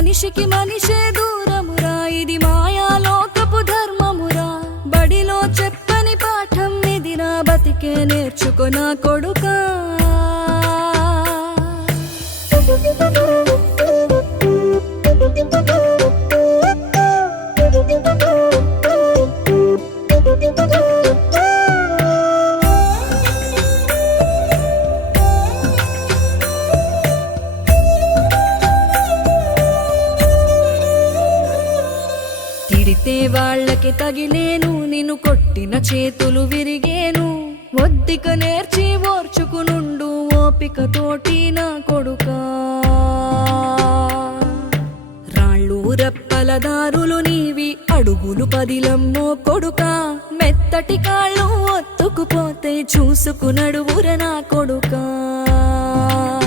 మనిషికి మనిషే దూరమురా, ఇది మాయాలోకపు ధర్మమురా. బడిలో చెప్పని పాఠం ఇదిరా, బతికే నేర్చుకో నా కొడుకా. తిడితే వాళ్ళకి తగిలేను, నిన్ను కొట్టిన చేతులు విరిగేను. ఒద్దిక నేర్చి ఓర్చుకునుండు ఓపికతోటి నా కొడుకా. రాళ్ళు రెప్పల దారులు నీవి, అడుగులు పదిలమ్మో కొడుకా. మెత్తటి కాళ్ళు ఒత్తుకుపోతే చూసుకునడువుర నా కొడుకా.